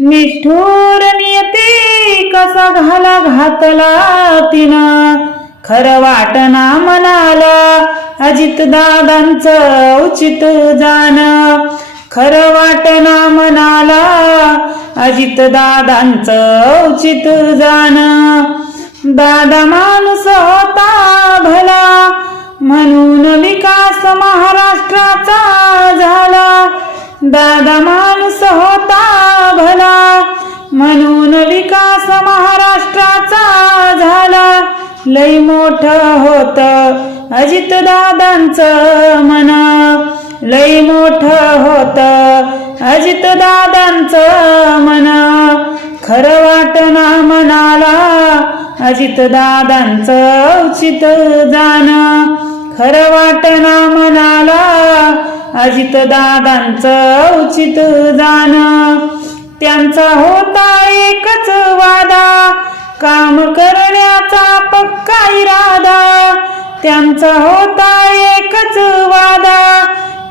निष्ठूर नियती कसा घाला घातला तिनं? खरं वाटना मनाला अजित दादांच उचित जाण. खरं वाटना मनाला अजित दादांच उचित जाण. दादा माणूस होता भला लई मोठ होत. अजित दादांच मन लई मोठ होत. अजित दादांच मन खरं वाटना मनाला अजित दादांच औचित जाण खरं वाटना मनाला अजित दादांचं औचित जाण. त्यांचा होता एकच वा त्यांचा होता एकच वादा.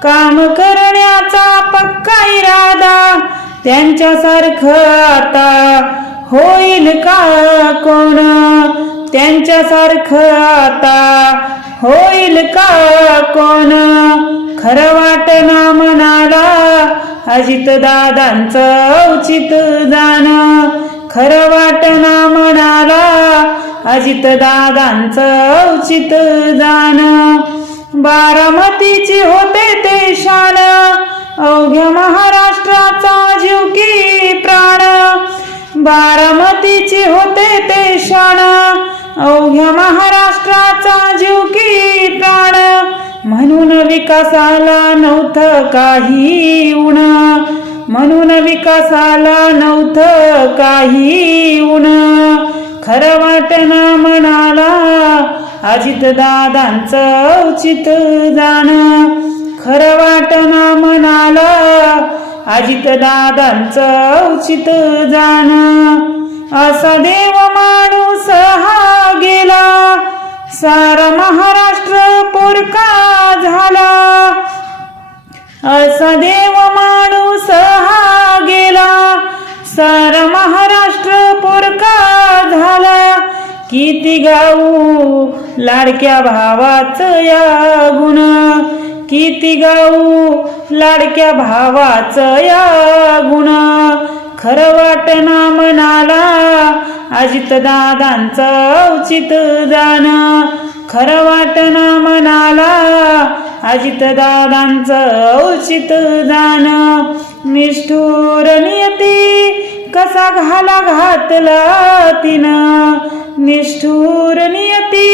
काम करण्याचा पक्का इरादा. त्यांच्यासारखं आता होईल का कोण? त्यांच्यासारखं आता होईल का कोण? खरं वाटना म्हणाला अजित दादांचं औचित जाण. खरं वाटना म्हणाला अजित दादांचं उचित जाण. बारामतीची होते ते शान. अवघ्या महाराष्ट्राचा जीव की प्राण. बारामतीची होते ते शान. अवघ्या महाराष्ट्राचा जीव की प्राण. म्हणून विकासाला नव्हतं काही उण म्हणून विकासाला नव्हतं काही उण खरं वाटना म्हणाला. अजित दादांचं उचित जाण. खरं वाटना म्हणाला. अजित दादांचं उचित जाण. असा देव माणूस हा गेला. सारा महाराष्ट्र पोरका झाला. असा देव माणूस हा गेला. सारा महाराष्ट्र किती गाऊ लाडक्या भावाच या गुण. किती गाऊ लाडक्या भावाच या गुण. खरं वाटना मनाला अजित दादांचं औचित जाण खरं वाटना मनाला अजित दादांचं औचित जाण निष्ठूर नियती कसा घाला घातला तिनं? निष्ठूर नियती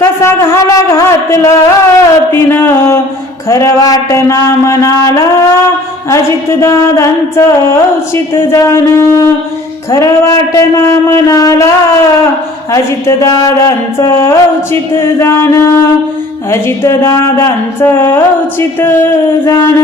कसा घाला घातला तिनं? खरं वाटना मनाला अजित दादांचं औचित जाण. खरं वाटना मनाला अजित दादांचं औचित जाण. अजित दादांचं उचित जाण.